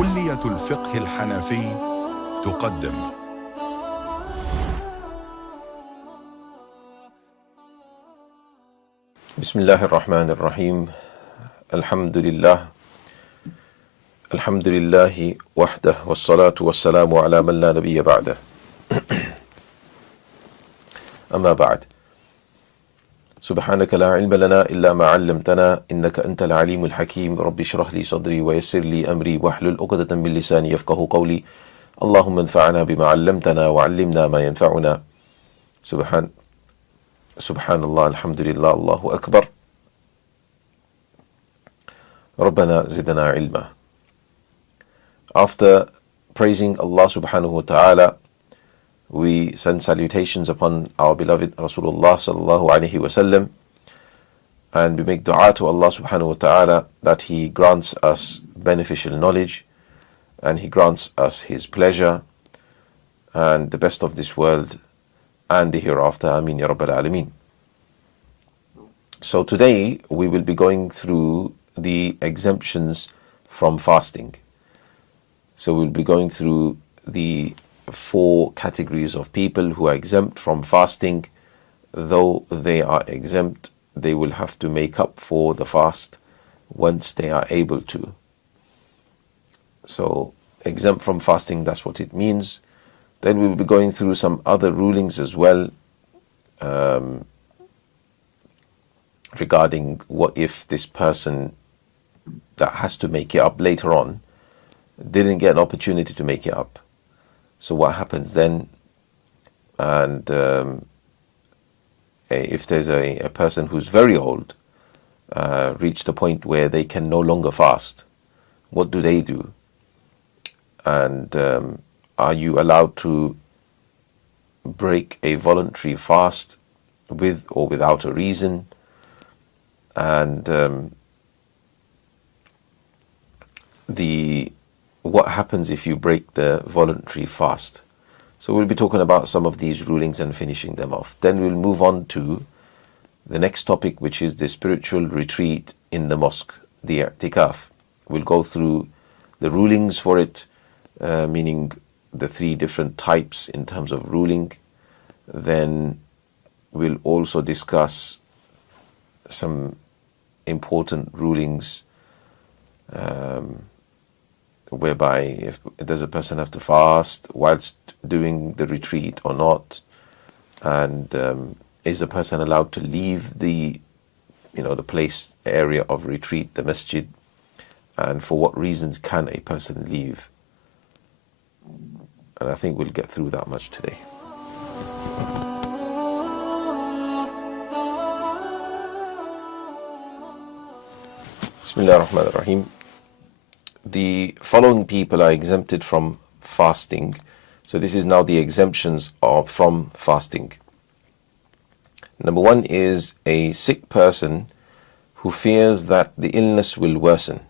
كلية الفقه الحنفي تقدم. بسم الله الرحمن الرحيم. الحمد لله وحده، والصلاة والسلام على من لا نبي بعده. أما بعد، سبحانك لا علم لنا إلا ما علمتنا إنك أنت العليم الحكيم. رب اشرح لي صدري ويسر لي أمري واحلل عقدة من لساني يفقه قولي. اللهم انفعنا بما علمتنا وعلمنا ما ينفعنا. سبحان الله، الحمد لله، الله أكبر. ربنا زدنا علما. After praising Allah subhanahu wa ta'ala, we send salutations upon our beloved Rasulullah sallallahu alayhi wa sallam, and we make dua to Allah subhanahu wa ta'ala that He grants us beneficial knowledge and He grants us His pleasure and the best of this world and the hereafter. Ameen ya Rabbal Alameen. So today we will be going through the exemptions from fasting. So we'll be going through the 4 categories of people who are exempt from fasting. Though they are exempt, they will have to make up for the fast once they are able to. So exempt from fasting, that's what it means. Then we will be going through some other rulings as well, regarding what if this person that has to make it up later on didn't get an opportunity to make it up. So what happens then? And if there's a person who's very old, reached a point where they can no longer fast, what do they do? And are you allowed to break a voluntary fast with or without a reason? And what happens if you break the voluntary fast? So we'll be talking about some of these rulings and finishing them off. Then we'll move on to the next topic, which is the spiritual retreat in the mosque, the i'tikaf. We'll go through the rulings for it, meaning the 3 different types in terms of ruling. Then we'll also discuss some important rulings, whereby if does a person have to fast whilst doing the retreat or not, and is a person allowed to leave the place, area of retreat, the masjid, and for what reasons can a person leave? And I think we'll get through that much today. Bismillah ar-Rahman ar-Rahim. The following people are exempted from fasting. So this is now the exemptions from fasting. Number 1 is a sick person who fears that the illness will worsen.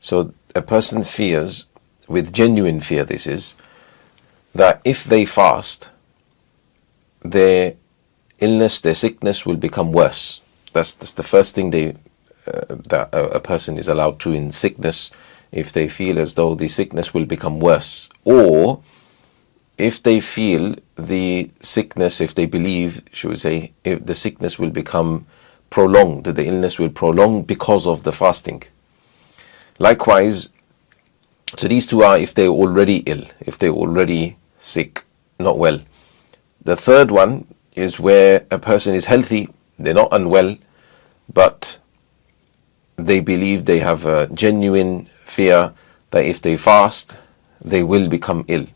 So a person fears, with genuine fear this is, that if they fast, their illness, their sickness will become worse. That's the first thing that a person is allowed to in sickness, if they feel as though the sickness will become worse, or if they feel the sickness, if they believe, should we say, if the sickness will become prolonged, the illness will prolong because of the fasting. Likewise, so these 2 are if they're already ill, if they're already sick, not well. The third one is where a person is healthy, they're not unwell, but they believe, they have a genuine fear that if they fast, they will become ill.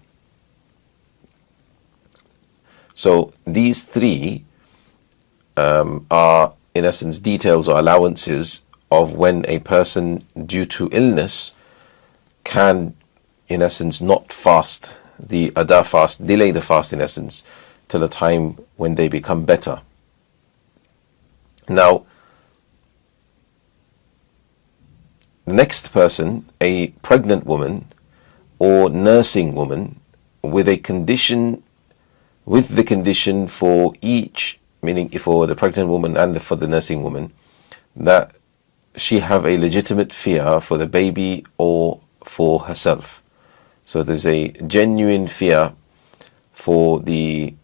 So these 3 are, in essence, details or allowances of when a person, due to illness, can, in essence, not fast, the adha fast, delay the fast, in essence, till a time when they become better. Now, the next person, a pregnant woman or nursing woman with the condition for each, meaning for the pregnant woman and for the nursing woman, that she have a legitimate fear for the baby or for herself. So there's a genuine fear for the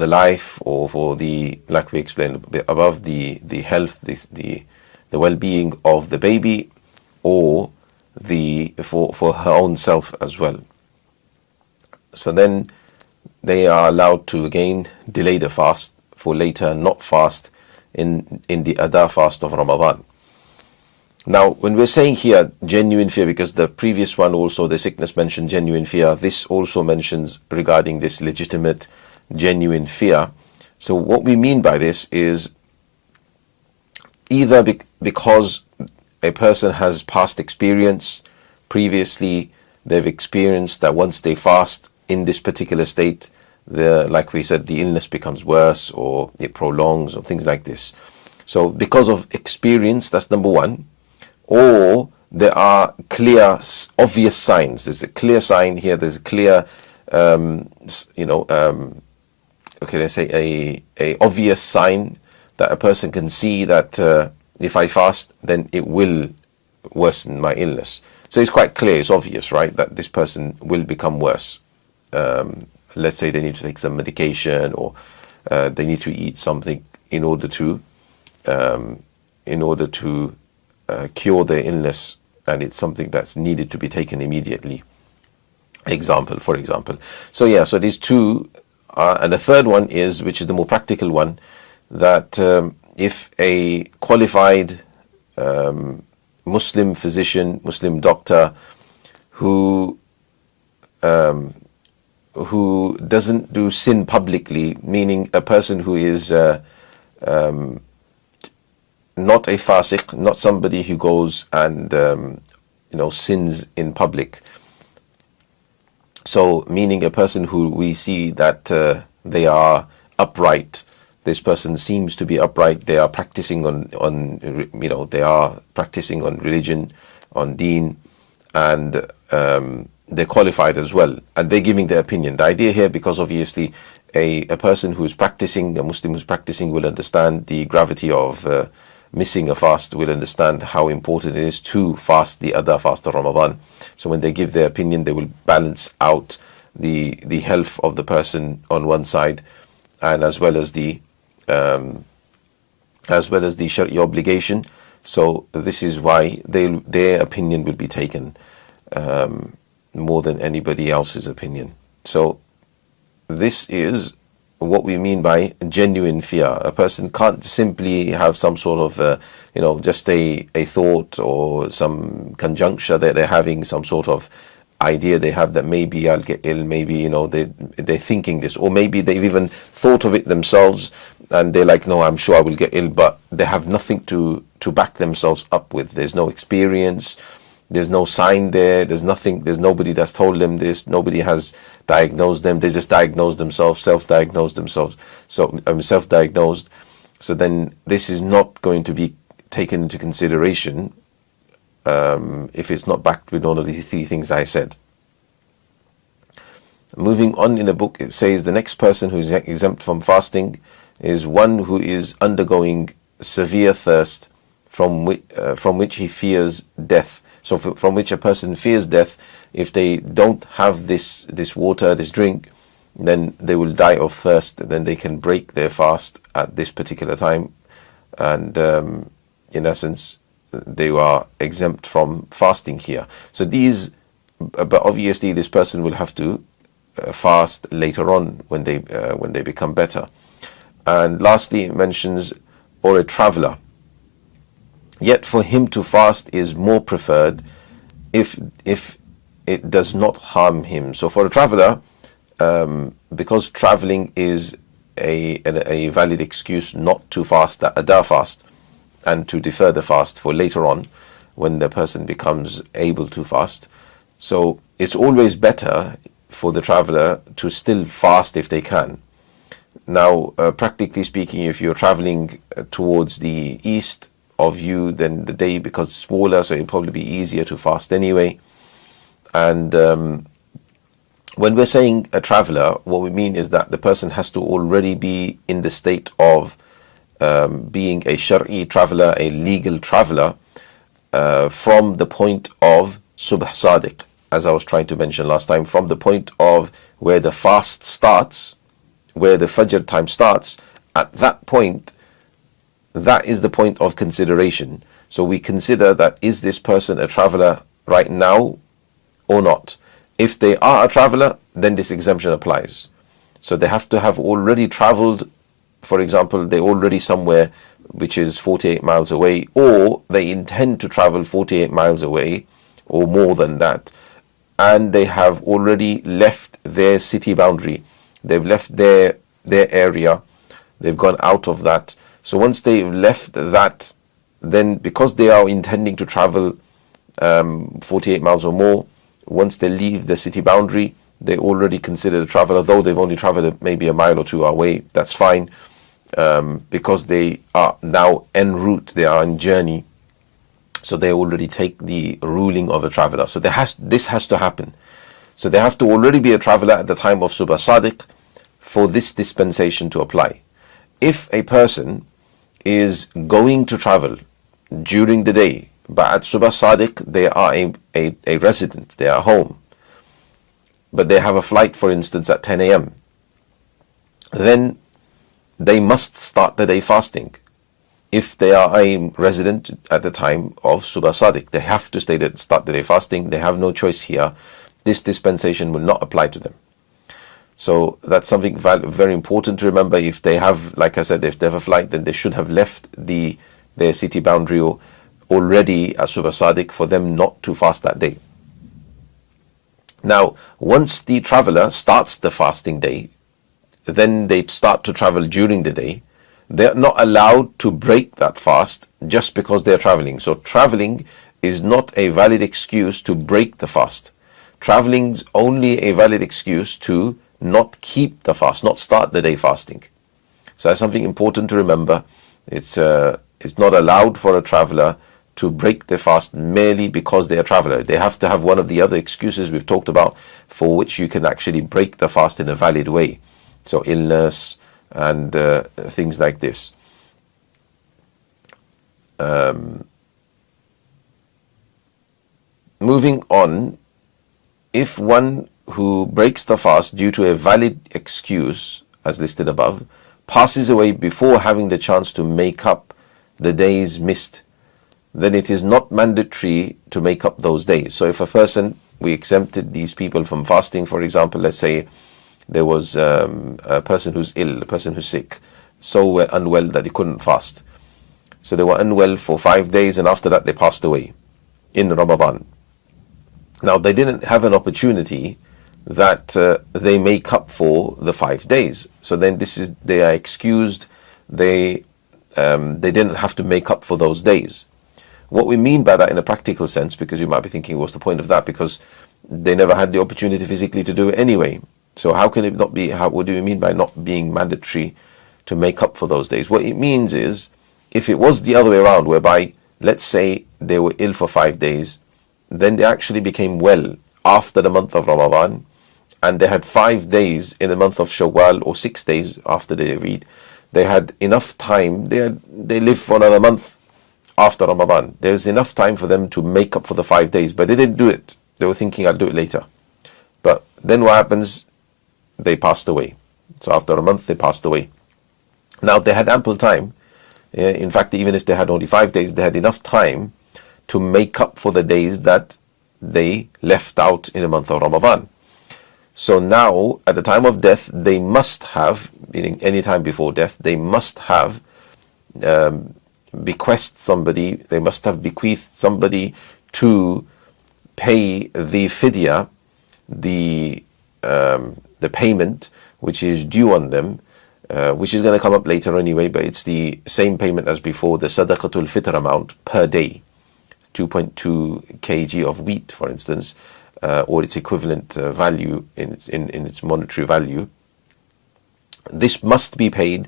life, or for the, like we explained a bit above, the health, the well-being of the baby, or for her own self as well. So then they are allowed to again delay the fast for later, not fast in the Adha fast of Ramadan. Now, when we're saying here genuine fear, because the previous one also, the sickness, mentioned genuine fear, this also mentions regarding this legitimate, genuine fear. So what we mean by this is either because a person has past experience, previously they've experienced that once they fast in this particular state, like we said, the illness becomes worse, or it prolongs, or things like this. So because of experience, that's number one. Or there are clear, obvious signs. There's a clear sign here. There's a clear, let's say a obvious sign that a person can see that if I fast, then it will worsen my illness. So it's quite clear, it's obvious, right, that this person will become worse. Let's say they need to take some medication, or they need to eat something in order to cure their illness, and it's something that's needed to be taken immediately. For example. So yeah, so these two, and the third one is, which is the more practical one, that if a qualified Muslim physician, Muslim doctor, who doesn't do sin publicly, meaning a person who is not a fasiq, not somebody who goes and sins in public. So meaning a person who we see that they are upright. This person seems to be upright. They are practicing they are practicing on religion, on deen, and they're qualified as well, and they're giving their opinion. The idea here, because obviously a person who is practicing, a Muslim who's practicing, will understand the gravity of missing a fast, will understand how important it is to fast the Adha fast of Ramadan. So when they give their opinion, they will balance out the health of the person on one side, and as well as the Shari'i obligation. So this is why their opinion will be taken more than anybody else's opinion. So this is what we mean by genuine fear. A person can't simply have some sort of, just a thought or some conjuncture that they're having, some sort of idea they have that maybe I'll get ill, maybe, they're thinking this, or maybe they've even thought of it themselves and they're like, no, I'm sure I will get ill, but they have nothing to back themselves up with. There's no experience, there's no sign there, there's nobody that's told them this, nobody has diagnosed them, they just diagnose themselves, self-diagnose themselves, self-diagnosed. So then this is not going to be taken into consideration if it's not backed with one of these three things I said. Moving on in the book, it says the next person who is exempt from fasting is one who is undergoing severe thirst from which he fears death. So from which a person fears death. If they don't have this water, this drink, then they will die of thirst. Then they can break their fast at this particular time, and in essence, they are exempt from fasting here. So but obviously this person will have to fast later on when they become better. And lastly, it mentions, or a traveler. Yet for him to fast is more preferred if it does not harm him. So for a traveler, because traveling is a valid excuse not to fast the Adha fast, and to defer the fast for later on when the person becomes able to fast. So it's always better for the traveler to still fast if they can. Now, practically speaking, if you're traveling towards the east of you, then the day becomes smaller, so it'll probably be easier to fast anyway. And when we're saying a traveler, what we mean is that the person has to already be in the state of being a Shari'i traveler, a legal traveler, from the point of Subh Sadiq, as I was trying to mention last time, from the point of where the fast starts, where the Fajr time starts, at that point, that is the point of consideration. So we consider that, is this person a traveler right now or not? If they are a traveler, then this exemption applies. So they have to have already traveled, for example, they're already somewhere which is 48 miles away, or they intend to travel 48 miles away or more than that, and they have already left their city boundary. They've left their area. They've gone out of that. So once they've left that, then because they are intending to travel 48 miles or more, once they leave the city boundary, they already considered a traveler, though they've only traveled maybe a mile or two away. That's fine, because they are now en route, they are on journey. So they already take the ruling of a traveler. So this has to happen. So they have to already be a traveler at the time of Subh Sadiq for this dispensation to apply. If a person is going to travel during the day, but at Subh Sadiq they are a resident, they are home, but they have a flight, for instance, at 10 a.m., then they must start the day fasting. If they are a resident at the time of Subh Sadiq, they have to start the day fasting. They have no choice here. This dispensation will not apply to them. So that's something very important to remember. If they have, like I said, if they have a flight, then they should have left their city boundary already at Subh Sadiq for them not to fast that day. Now, once the traveler starts the fasting day, then they start to travel during the day. They're not allowed to break that fast just because they're traveling. So traveling is not a valid excuse to break the fast. Traveling's only a valid excuse to not keep the fast, not start the day fasting. So that's something important to remember. It's not allowed for a traveler to break the fast merely because they are a traveler. They have to have one of the other excuses we've talked about for which you can actually break the fast in a valid way. So illness and things like this. Moving on, if one who breaks the fast due to a valid excuse, as listed above, passes away before having the chance to make up the days missed, then it is not mandatory to make up those days. So if a person, we exempted these people from fasting, for example, let's say there was a person who's ill, a person who's sick, so unwell that he couldn't fast. So they were unwell for 5 days, and after that they passed away in Ramadan. Now they didn't have an opportunity that they make up for the 5 days. So then they are excused. They didn't have to make up for those days. What we mean by that in a practical sense, because you might be thinking, what's the point of that? Because they never had the opportunity physically to do it anyway. So how can it not be, what do we mean by not being mandatory to make up for those days? What it means is, if it was the other way around, whereby, let's say they were ill for 5 days, then they actually became well after the month of Ramadan, and they had 5 days in the month of Shawwal, or 6 days after they read, they had enough time, they lived for another month after Ramadan. There's enough time for them to make up for the 5 days, but they didn't do it. They were thinking, I'll do it later. But then what happens? They passed away. So after a month, they passed away. Now they had ample time. In fact, even if they had only 5 days, they had enough time to make up for the days that they left out in the month of Ramadan. So now, at the time of death, they must have, meaning any time before death, they must have bequeathed somebody, they must have bequeathed somebody to pay the fidya, the payment which is due on them, which is going to come up later anyway, but it's the same payment as before, the sadaqatul fitr amount per day, 2.2 kg of wheat, for instance, or its equivalent value in its monetary value. This must be paid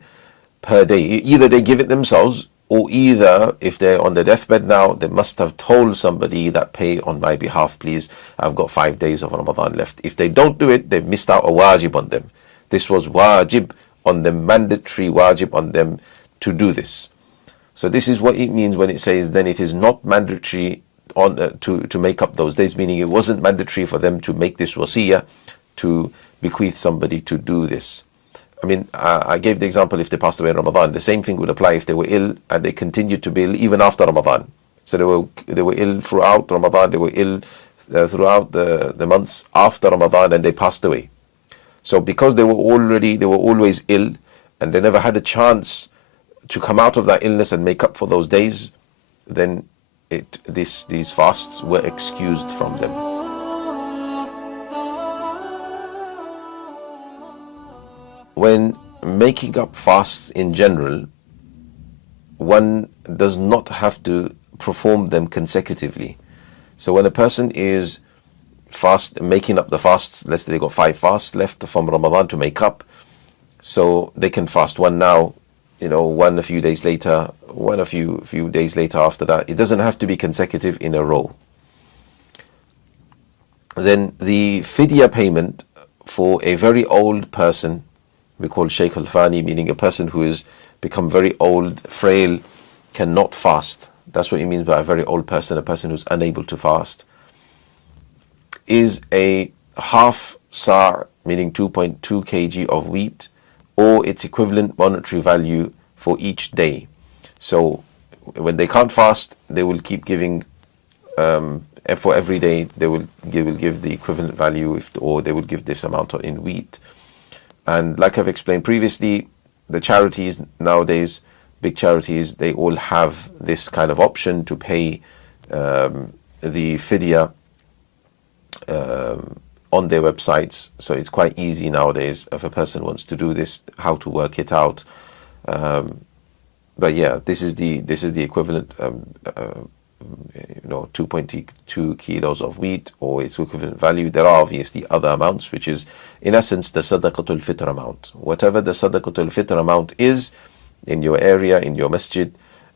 per day. Either they give it themselves, or either if they're on their deathbed now, they must have told somebody that pay on my behalf, please. I've got 5 days of Ramadan left. If they don't do it, they've missed out a wajib on them. This was wajib on them, mandatory wajib on them to do this. So this is what it means when it says then it is not mandatory on to make up those days, meaning it wasn't mandatory for them to make this wasiyah to bequeath somebody to do this. I mean, I gave the example if they passed away in Ramadan. The same thing would apply if they were ill and they continued to be ill even after Ramadan. So they were ill throughout Ramadan, they were ill throughout the months after Ramadan, and they passed away. So because they were always ill, and they never had a chance to come out of that illness and make up for those days, then these fasts were excused from them. When making up fasts in general, one does not have to perform them consecutively. So when a person is making up the fasts, let's say they got 5 fasts left from Ramadan to make up, so they can fast one now, one a few days later, one a few days later after that. It doesn't have to be consecutive in a row. Then the fidya payment for a very old person, we call Shaykh al-Fani, meaning a person who has become very old, frail, cannot fast. That's what it means by a very old person, a person who's unable to fast, is a half sa', meaning 2.2 kg of wheat, or its equivalent monetary value for each day. So when they can't fast, they will keep giving, for every day they will give the equivalent value, or they will give this amount in wheat. And like I've explained previously, the charities nowadays, big charities, they all have this kind of option to pay the fidya on their websites. So it's quite easy nowadays if a person wants to do this, how to work it out. But yeah, this is the equivalent, 2.2 kilos of wheat, or its equivalent value. There are obviously other amounts, which is in essence the sadaqatul fitr amount. Whatever the sadaqatul fitr amount is in your area, in your masjid,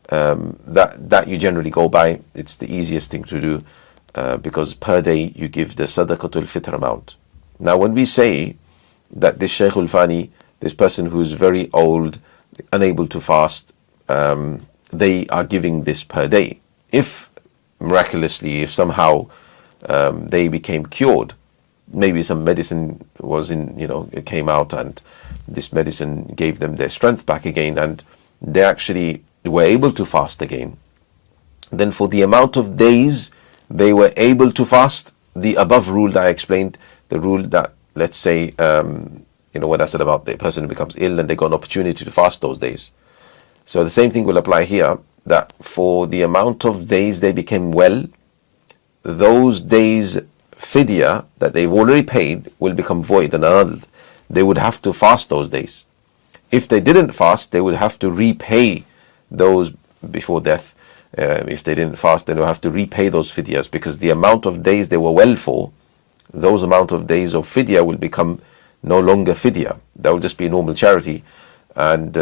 that you generally go by. It's the easiest thing to do, because per day you give the sadaqatul fitr amount. Now when we say that this Shaykh al-Fani, this person who is very old, unable to fast, they are giving this per day. If miraculously, if somehow they became cured, maybe some medicine came out and this medicine gave them their strength back again, and they actually were able to fast again, then for the amount of days they were able to fast, the above rule that I explained, the rule that, let's say, what I said about the person who becomes ill and they got an opportunity to fast those days. So the same thing will apply here, that for the amount of days they became well, those days fidya that they've already paid will become void and annulled. They would have to fast those days. If they didn't fast, they would have to repay those before death. If they didn't fast, then they'll have to repay those fidyas, because the amount of days they were well for, those amount of days of fidya will become no longer fidya. That will just be normal charity, and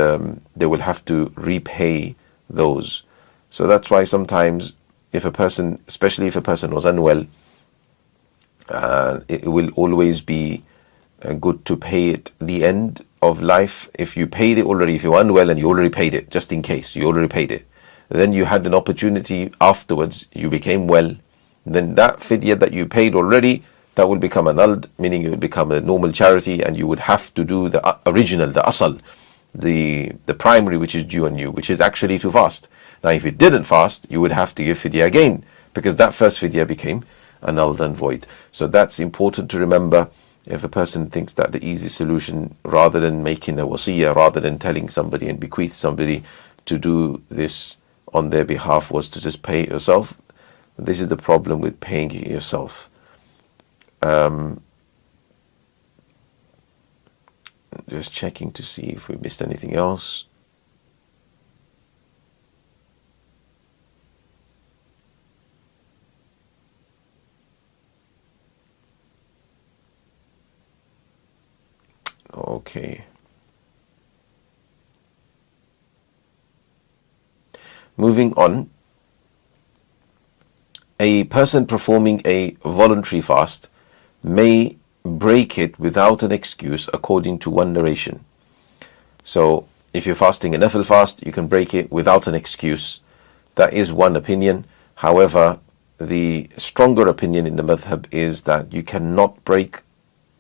they will have to repay those. So that's why sometimes if a person, especially if a person was unwell, it will always be good to pay it the end of life. If you paid it already, if you're unwell and you already paid it, just in case, you already paid it, then you had an opportunity afterwards, you became well, then that fidya that you paid already, that will become annulled, meaning it will become a normal charity, and you would have to do the original, the asal, the primary which is due on you, which is actually to fast. Now if you didn't fast, you would have to give fidya again, because that first fidya became annulled and void. So that's important to remember. If a person thinks that the easy solution, rather than making a wasiyah, rather than telling somebody and bequeath somebody to do this on their behalf, was to just pay it yourself, this is the problem with paying it yourself. Just checking to see if we missed anything else. Okay. Moving on. A person performing a voluntary fast may break it without an excuse, according to one narration. So if you're fasting a nafil fast, you can break it without an excuse. That is one opinion. However, the stronger opinion in the madhab is that you cannot break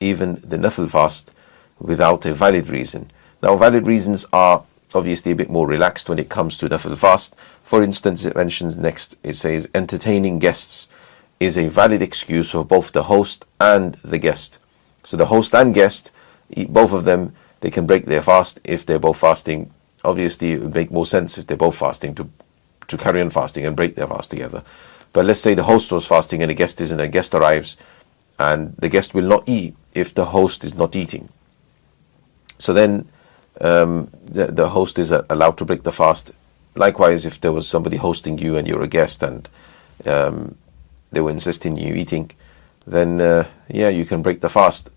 even the nafil fast without a valid reason. Now, valid reasons are obviously a bit more relaxed when it comes to nafil fast. For instance, it mentions next, it says entertaining guests is a valid excuse for both the host and the guest. So the host and guest, both of them, they can break their fast if they're both fasting. Obviously, it would make more sense if they're both fasting to carry on fasting and break their fast together. But let's say the host was fasting and the guest isn't, a guest arrives, and the guest will not eat if the host is not eating. So then the host is allowed to break the fast. Likewise, if there was somebody hosting you and you're a guest and they were insisting you eating, then you can break the fast.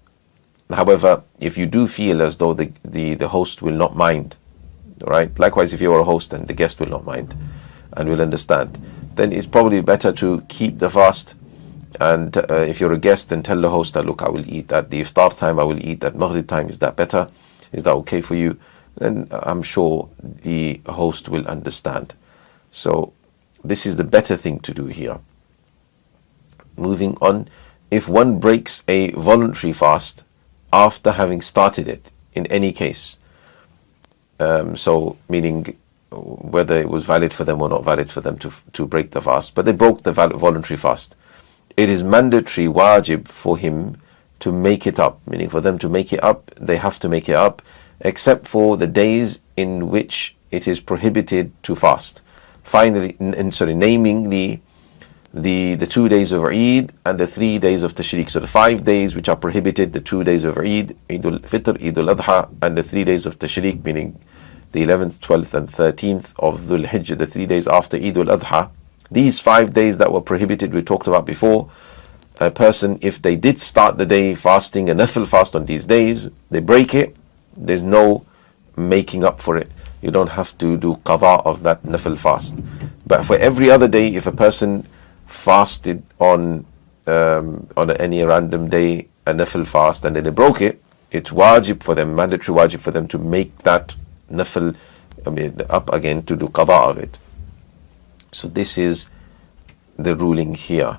However, if you do feel as though the host will not mind, right? Likewise, if you're a host and the guest will not mind and will understand, then it's probably better to keep the fast. And if you're a guest, then tell the host that, look, I will eat at the iftar time, I will eat at maghrib time. Is that better? Is that okay for you? Then I'm sure the host will understand. So this is the better thing to do here. Moving on, if one breaks a voluntary fast after having started it, in any case, so meaning whether it was valid for them or not valid for them to break the fast, but they broke the voluntary fast, it is mandatory wajib for him to make it up, meaning for them to make it up, they have to make it up, except for the days in which it is prohibited to fast. Finally, naming the 2 days of Eid and the 3 days of Tashriq. So the 5 days which are prohibited, the 2 days of Eid, Eid al-Fitr, Eid al-Adha, and the 3 days of Tashriq, meaning the 11th, 12th and 13th of Dhul Hijjah, the 3 days after Eid al-Adha. These 5 days that were prohibited, we talked about before. A person, if they did start the day fasting a nafil fast on these days, they break it, there's no making up for it. You don't have to do qada of that nafil fast. But for every other day, if a person fasted on any random day a nafil fast and then they broke it, it's wajib for them, mandatory wajib for them to make that nafil up again, to do qada of it. So this is the ruling here.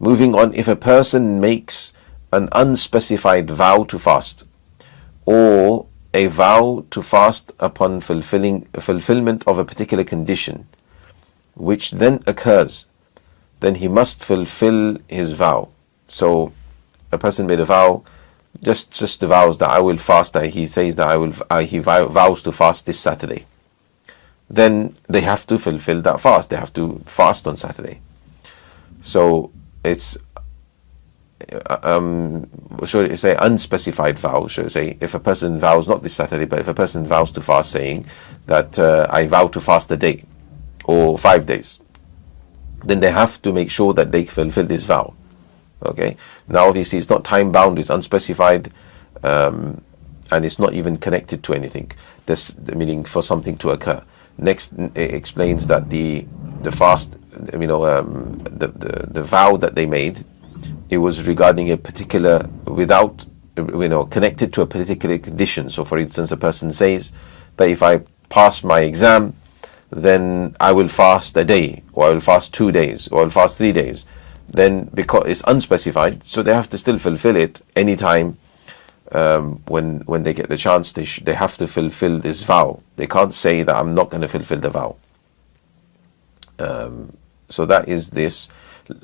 Moving on, if a person makes an unspecified vow to fast, or a vow to fast upon fulfillment of a particular condition, which then occurs, then he must fulfill his vow. So a person made a vow, just the vows that I will fast, that he says that he vows to fast this Saturday. Then they have to fulfill that fast. They have to fast on Saturday. So it's should I say unspecified vow, should I say, if a person vows not this Saturday, but if a person vows to fast saying that I vow to fast a day or 5 days, then they have to make sure that they fulfill this vow. Okay, now obviously it's not time bound, it's unspecified, and it's not even connected to anything. This meaning for something to occur. Next, it explains that the fast, the vow that they made, it was regarding a particular, without, connected to a particular condition. So for instance, a person says that if I pass my exam, then I will fast a day, or I will fast 2 days, or I will fast 3 days. Then because it's unspecified, so they have to still fulfill it anytime when they get the chance. They have to fulfill this vow. They can't say that I'm not going to fulfill the vow. So that is this.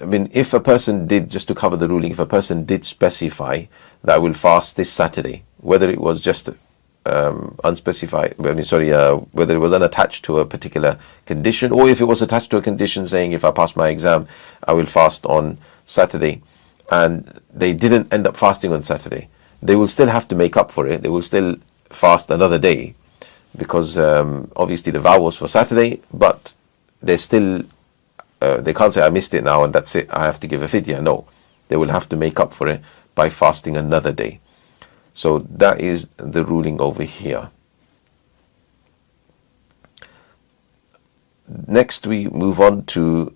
I mean, if a person did, just to cover the ruling, if a person did specify that I will fast this Saturday, whether it was just unspecified, whether it was unattached to a particular condition, or if it was attached to a condition saying if I pass my exam, I will fast on Saturday, and they didn't end up fasting on Saturday, they will still have to make up for it. They will still fast another day, because obviously the vow was for Saturday, but they're still, they can't say I missed it now and that's it, I have to give a fidya. No, they will have to make up for it by fasting another day. So that is the ruling over here. Next we move on to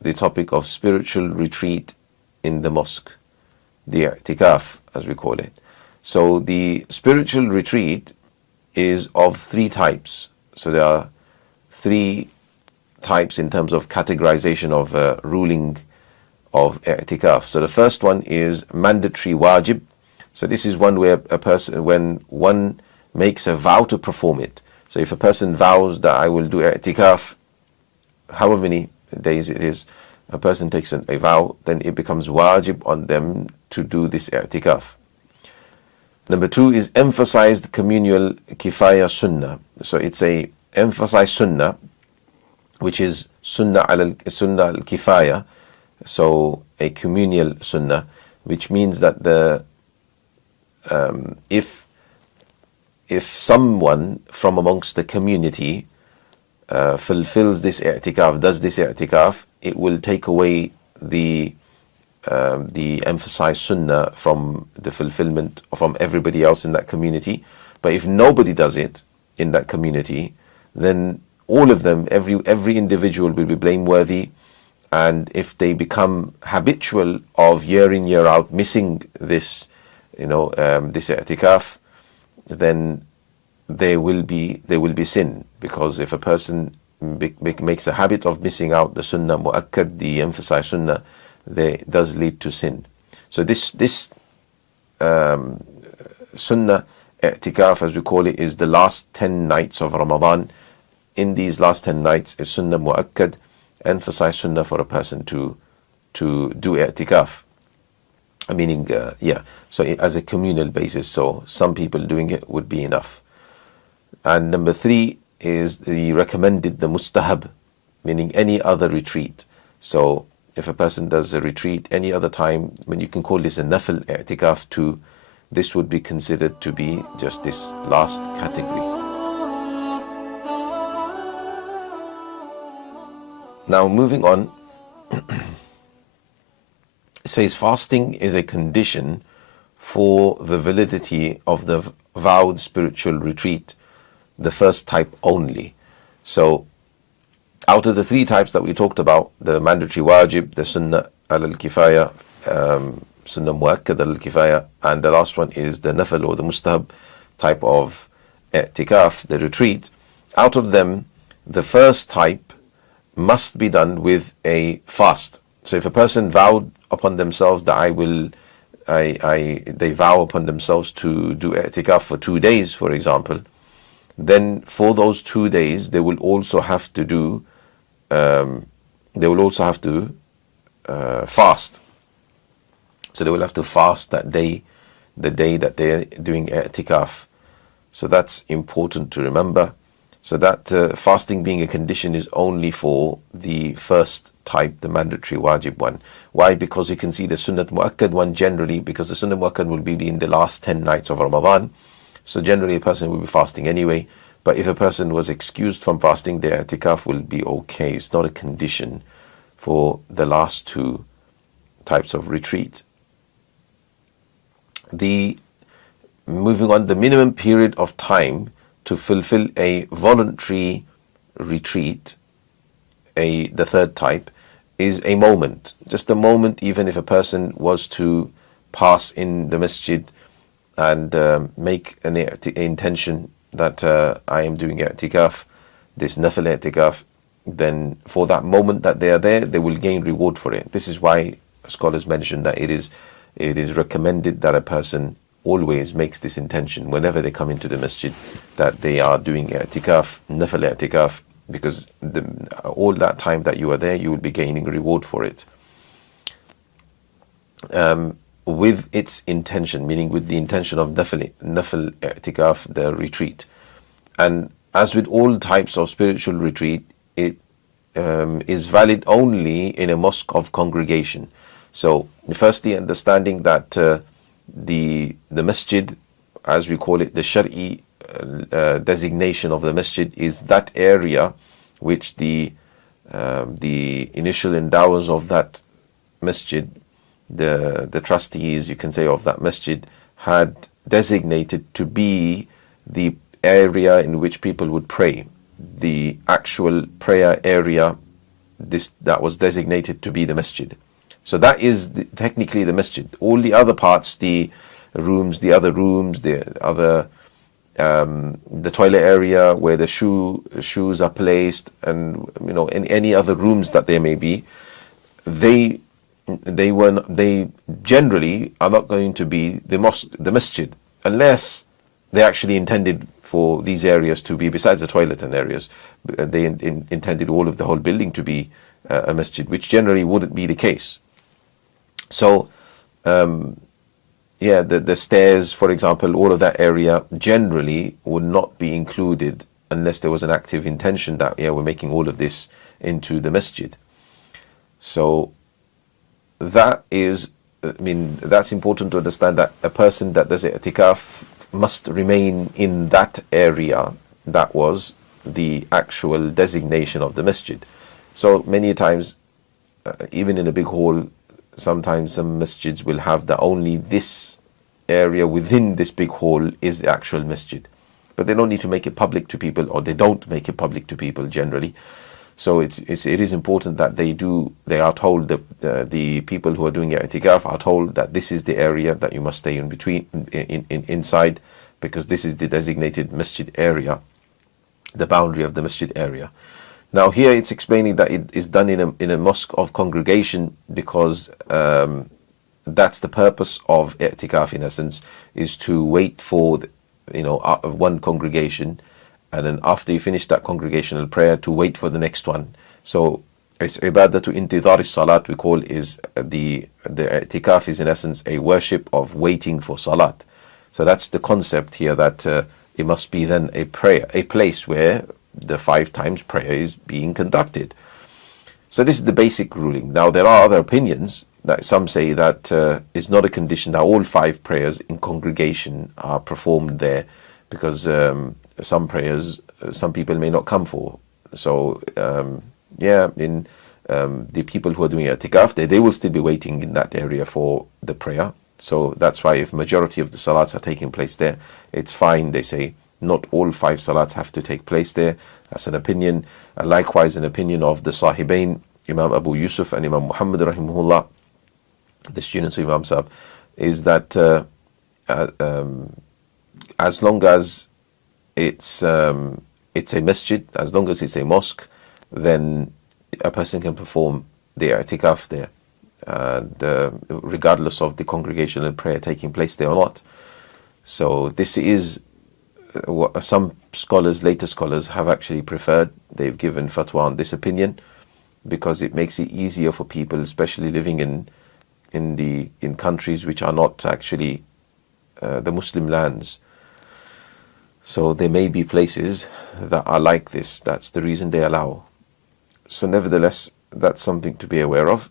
the topic of spiritual retreat in the mosque, the i'tikaf as we call it. So the spiritual retreat is of three types. So there are three types in terms of categorization of ruling of i'tikaf. So the first one is mandatory wajib. So this is one where a person, when one makes a vow to perform it. So if a person vows that I will do i'tikaf, however many days it is, a person takes a vow, then it becomes wajib on them to do this i'tikaf. Number two is emphasized communal kifaya sunnah. So it's a emphasized sunnah, which is sunnah al-kifaya, so a communal sunnah, which means that if someone from amongst the community fulfills this i'tikaf, does this i'tikaf, it will take away the emphasized sunnah from the fulfillment from everybody else in that community. But if nobody does it in that community, then all of them, every individual will be blameworthy. And if they become habitual of year in, year out missing this, this i'tikaf, then there will be sin. Because if a person makes a habit of missing out the sunnah mu'akkad, the emphasized sunnah, they does lead to sin. So this sunnah i'tikaf, as we call it, is the last 10 nights of Ramadan. In these last 10 nights is sunnah mu'akkad, emphasized sunnah for a person to do i'tikaf. Meaning, so as a communal basis, so some people doing it would be enough. And number three is the recommended, the mustahab, meaning any other retreat. So if a person does a retreat any other time, when you can call this a nafil i'tikaf too, this would be considered to be just this last category. Now moving on, it says fasting is a condition for the validity of the vowed spiritual retreat, the first type only. So out of the three types that we talked about, the mandatory wajib, the sunnah al-kifaya, sunnah muakkad al-kifaya, and the last one is the nafil or the mustahab type of i'tikaf, the retreat. Out of them, the first type must be done with a fast. So if a person vowed upon themselves that they vow upon themselves to do i'tikaf for 2 days, for example, then for those 2 days they will also have to do fast. So they will have to fast that day, the day that they're doing i'tikaf. So that's important to remember. So that fasting being a condition is only for the first type, the mandatory wajib one. Why? Because you can see the sunnat muakkad one generally, because the sunnat muakkad will be in the last 10 nights of Ramadan. So generally a person will be fasting anyway. But if a person was excused from fasting, their i'tikaf will be okay. It's not a condition for the last two types of retreat. Moving on, the minimum period of time to fulfill a voluntary retreat, the third type, is a moment. Just a moment, even if a person was to pass in the masjid and make an intention that I am doing i'tikaf, this nafil i'tikaf, then for that moment that they are there, they will gain reward for it. This is why scholars mention that it is recommended that a person always makes this intention whenever they come into the masjid, that they are doing i'tikaf, nafil i'tikaf, because all that time that you are there, you will be gaining reward for it. With its intention, meaning with the intention of nafil i'tikaf, the retreat. And as with all types of spiritual retreat, it is valid only in a mosque of congregation. So firstly, understanding that the masjid, as we call it, the Shari designation of the masjid is that area which the initial endowers of that masjid, the trustees, you can say, of that masjid, had designated to be the area in which people would pray. The actual prayer area, that was designated to be the masjid. So that is technically the masjid. All the other parts, the rooms, the other the toilet area where the shoes are placed, and in any other rooms that there may be, they generally are not going to be the masjid, unless they actually intended for these areas to be, besides the toilet and areas, they intended all of the whole building to be a masjid, which generally wouldn't be the case. So the stairs, for example, all of that area generally would not be included unless there was an active intention that we're making all of this into the masjid. So that's important to understand, that a person that does i'tikaf must remain in that area that was the actual designation of the masjid. So many times, even in a big hall, sometimes some masjids will have that only this area within this big hall is the actual masjid, but they don't need to make it public to people, or they don't make it public to people generally. So it is important that they are told, that the people who are doing i'tikaf are told that this is the area that you must stay in between, inside, because this is the designated masjid area, the boundary of the masjid area. Now here it's explaining that it is done in a mosque of congregation, because that's the purpose of i'tikaf, in essence, is to wait for one congregation, and then after you finish that congregational prayer, to wait for the next one. So it's ibadatu intidhar salat, we call, is the i'tikaf is in essence a worship of waiting for salat. So that's the concept here, that it must be then a place where the 5 times prayer is being conducted. So this is the basic ruling. Now there are other opinions that some say that it's not a condition that all 5 prayers in congregation are performed there, because some prayers some people may not come for. So the people who are doing i'tikaf, they will still be waiting in that area for the prayer. So that's why if majority of the salats are taking place there, it's fine, they say. Not all 5 salats have to take place there. That's an opinion. Likewise, an opinion of the Sahibain, Imam Abu Yusuf and Imam Muhammad rahimahullah, the students of Imam Sahib, is that as long as it's a masjid, as long as it's a mosque, then a person can perform the i'tikaf there, regardless of the congregational prayer taking place there or not. So this is what some scholars, later scholars, have actually preferred. They've given fatwa on this opinion because it makes it easier for people, especially living in countries which are not actually the Muslim lands. So there may be places that are like this. That's the reason they allow. So nevertheless, that's something to be aware of.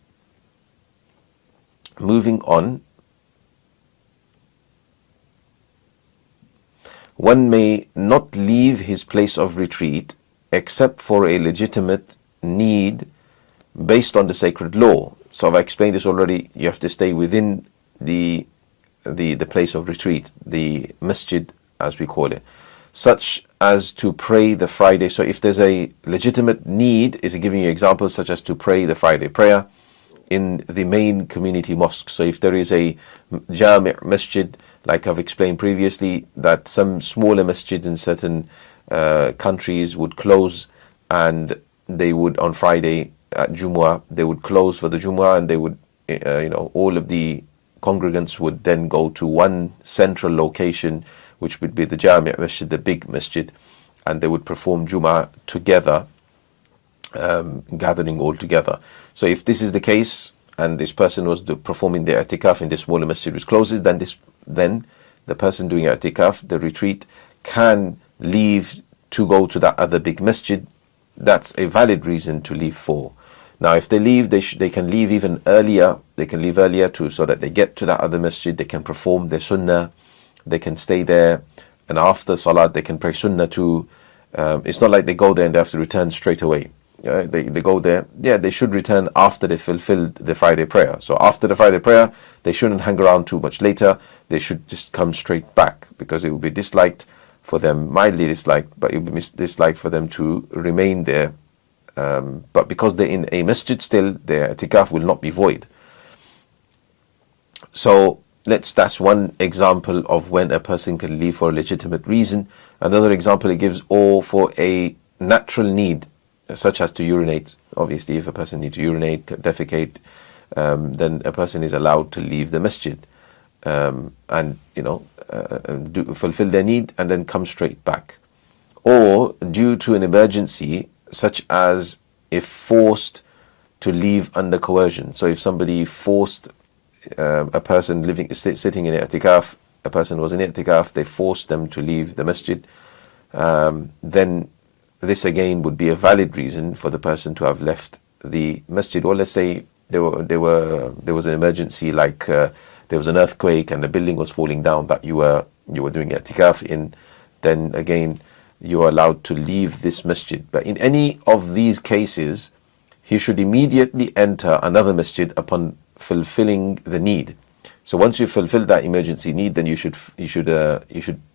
Moving on. One may not leave his place of retreat except for a legitimate need based on the sacred law. So I've explained this already. You have to stay within the place of retreat, the masjid as we call it, such as to pray the Friday. So if there's a legitimate need, is giving you examples such as to pray the Friday prayer in the main community mosque. So if there is a jami' masjid, like I've explained previously, that some smaller masjids in certain countries would close, and they would on Friday at Jumu'ah, they would close for the Jumu'ah, and they would, all of the congregants would then go to one central location, which would be the Jami' Masjid, the big masjid, and they would perform Jumu'ah together, gathering all together. So if this is the case, and this person was performing their i'tikaf in this smaller masjid which closes, then the person doing i'tikaf, the retreat, can leave to go to that other big masjid. That's a valid reason to leave for. Now, if they leave, they can leave even earlier. They can leave earlier so that they get to that other masjid. They can perform their sunnah. They can stay there, and after salat, they can pray sunnah too. It's not like they go there and they have to return straight away. They go there. Yeah, they should return after they fulfilled the Friday prayer. So after the Friday prayer, they shouldn't hang around too much later. They should just come straight back, because it would be disliked for them, mildly disliked, but it would be disliked for them to remain there. But because they're in a masjid still, their i'tikaf will not be void. So that's one example of when a person can leave for a legitimate reason. Another example it gives, or for a natural need, such as to urinate. Obviously, if a person needs to urinate, defecate, then a person is allowed to leave the masjid and fulfill their need and then come straight back. Or due to an emergency, such as if forced to leave under coercion. So if somebody forced a person sitting in i'tikaf, a person was in i'tikaf, they forced them to leave the masjid, then this again would be a valid reason for the person to have left the masjid. Or let's say there was an emergency, like there was an earthquake and the building was falling down that you were doing i'tikaf in, then again you are allowed to leave this masjid. But in any of these cases, he should immediately enter another masjid upon fulfilling the need. So once you fulfill that emergency need, then you should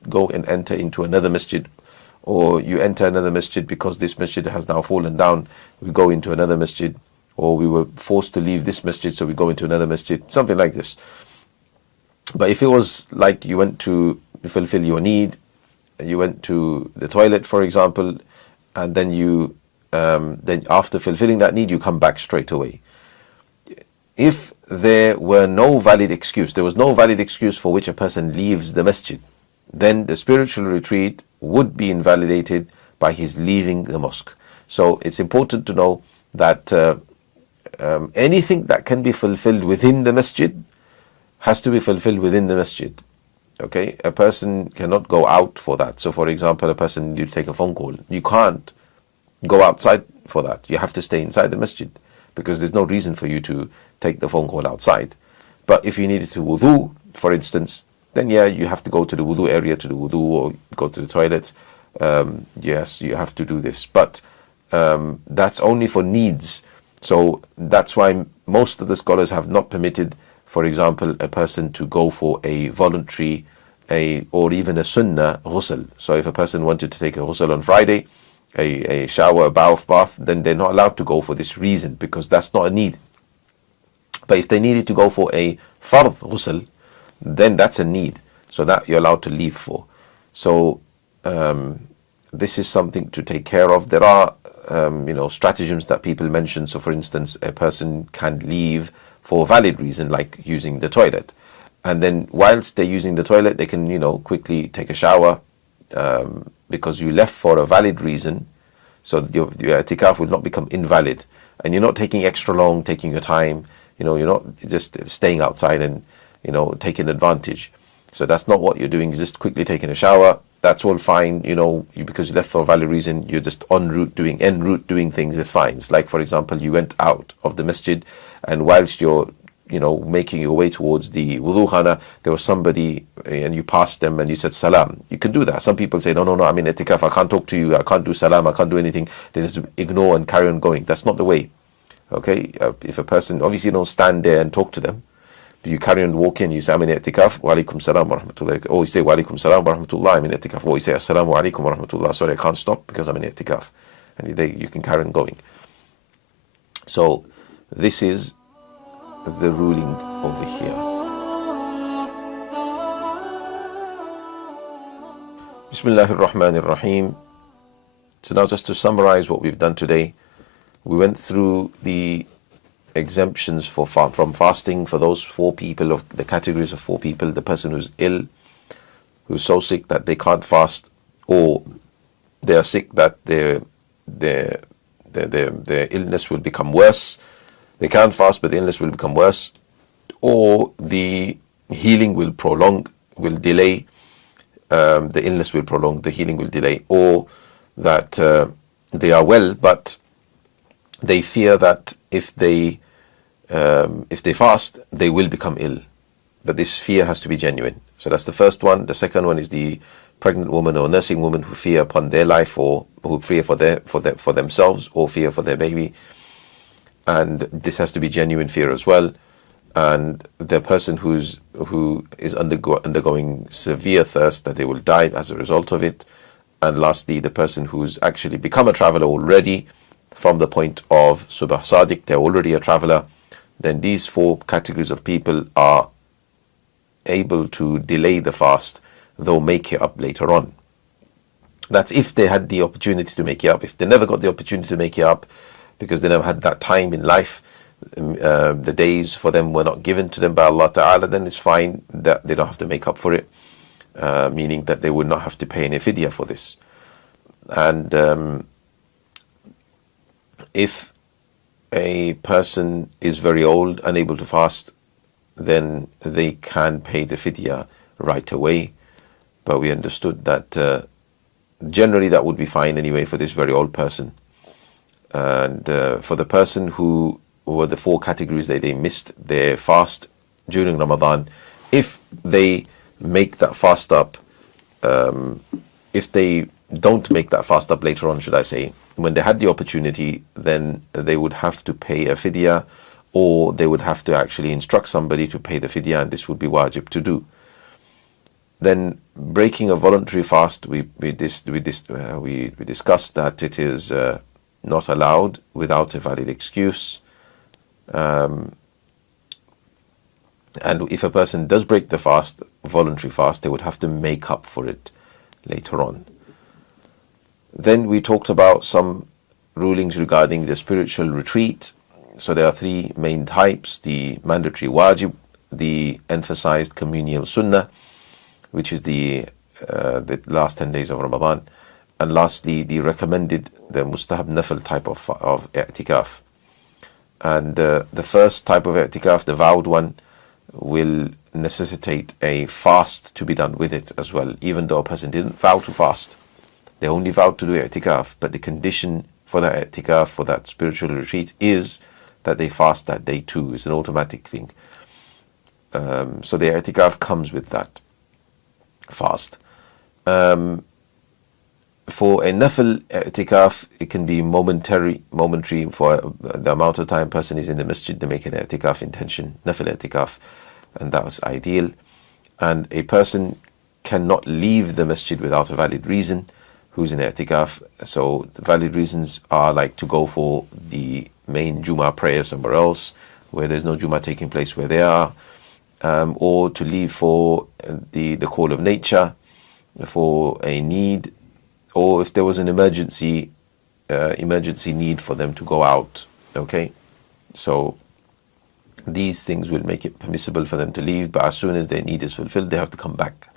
go and enter into another masjid, or you enter another masjid because this masjid has now fallen down. We go into another masjid, or we were forced to leave this masjid, so we go into another masjid, something like this. But if it was like you went to fulfill your need, you went to the toilet, for example, and then then after fulfilling that need, you come back straight away. If there was no valid excuse for which a person leaves the masjid, then the spiritual retreat would be invalidated by his leaving the mosque. So it's important to know that anything that can be fulfilled within the masjid has to be fulfilled within the masjid. Okay, a person cannot go out for that. So for example, a person, you take a phone call, you can't go outside for that. You have to stay inside the masjid, because there's no reason for you to take the phone call outside. But if you needed to wudu, for instance, then yeah, you have to go to the wudu area to do wudu, or go to the toilet. Yes, you have to do this. But that's only for needs. So that's why most of the scholars have not permitted, for example, a person to go for a voluntary or even a sunnah ghusl. So if a person wanted to take a ghusl on Friday, a shower, a bath, then they're not allowed to go for this reason, because that's not a need. But if they needed to go for a fard ghusl, then that's a need. So that you're allowed to leave for. So this is something to take care of. There are stratagems that people mention. So for instance, a person can leave for a valid reason, like using the toilet. And then whilst they're using the toilet, they can, quickly take a shower, because you left for a valid reason. So your i'tikaf will not become invalid. And you're not taking extra long, taking your time. You're not just staying outside and, taking advantage. So that's not what you're doing. You're just quickly taking a shower. That's all fine. Because you left for a valid reason, you're just en route doing things. It's fine. It's like, for example, you went out of the masjid, and whilst you're making your way towards the wudu khana, there was somebody and you passed them and you said salam. You can do that. Some people say, no, I'm in i'tikaf, I can't talk to you, I can't do salam, I can't do anything. They just ignore and carry on going. That's not the way. Okay, if a person, obviously you don't stand there and talk to them, but you carry on walking, you say, I'm in i'tikaf, wa alaikum salam wa rahmatullah. Or you say, wa alaikum salam wa rahmatullah, I'm in i'tikaf. Or you say, assalamu alaikum wa rahmatullah, sorry, I can't stop because I'm in i'tikaf. And you can carry on going. So this is the ruling over here. Bismillahir Rahmanir Rahim. So now, just to summarize what we've done today, we went through the exemptions from fasting for those four people, of the categories of four people: the person who's ill, who's so sick that they can't fast, or they are sick that their illness will become worse. They can't fast, but the illness will become worse, or the healing will delay. The illness will prolong, the healing will delay, or that they are well, but they fear that if they fast, they will become ill. But this fear has to be genuine. So that's the first one. The second one is the pregnant woman or nursing woman who fear upon their life, or who fear for themselves, or fear for their baby. And this has to be genuine fear as well. And the person who is undergoing severe thirst, that they will die as a result of it. And lastly, the person who's actually become a traveler already from the point of Subh Sadiq, they're already a traveler. Then these four categories of people are able to delay the fast, they'll make it up later on. That's if they had the opportunity to make it up. If they never got the opportunity to make it up because they never had that time in life, the days for them were not given to them by Allah Ta'ala, then it's fine that they don't have to make up for it, meaning that they would not have to pay any fidya for this. And if a person is very old, unable to fast, then they can pay the fidya right away. But we understood that generally that would be fine anyway for this very old person. And for the person who were the four categories that they missed their fast during Ramadan, if they make that fast up, if they don't make that fast up later on, should I say, when they had the opportunity, then they would have to pay a fidya, or they would have to actually instruct somebody to pay the fidya, and this would be wajib to do. Then breaking a voluntary fast, we discussed that it is not allowed without a valid excuse. And if a person does break the fast, voluntary fast, they would have to make up for it later on. Then we talked about some rulings regarding the spiritual retreat. So there are three main types: the mandatory wajib, the emphasized communal sunnah, which is the last 10 days of Ramadan, and lastly the recommended, the mustahab nafil type of i'tikaf. And the first type of i'tikaf, the vowed one, will necessitate a fast to be done with it as well, even though a person didn't vow to fast. They only vowed to do i'tikaf, but the condition for that i'tikaf, for that spiritual retreat, is that they fast that day too. It's an automatic thing. So the i'tikaf comes with that fast. For a nafil i'tikaf, it can be momentary for the amount of time person is in the masjid. They make an i'tikaf intention, nafil i'tikaf, and that was ideal. And a person cannot leave the masjid without a valid reason who's in i'tikaf. So the valid reasons are like to go for the main Jummah prayer somewhere else where there's no Jummah taking place where they are, or to leave for the call of nature, for a need, or if there was an emergency need for them to go out. Okay, so these things will make it permissible for them to leave, but as soon as their need is fulfilled, they have to come back.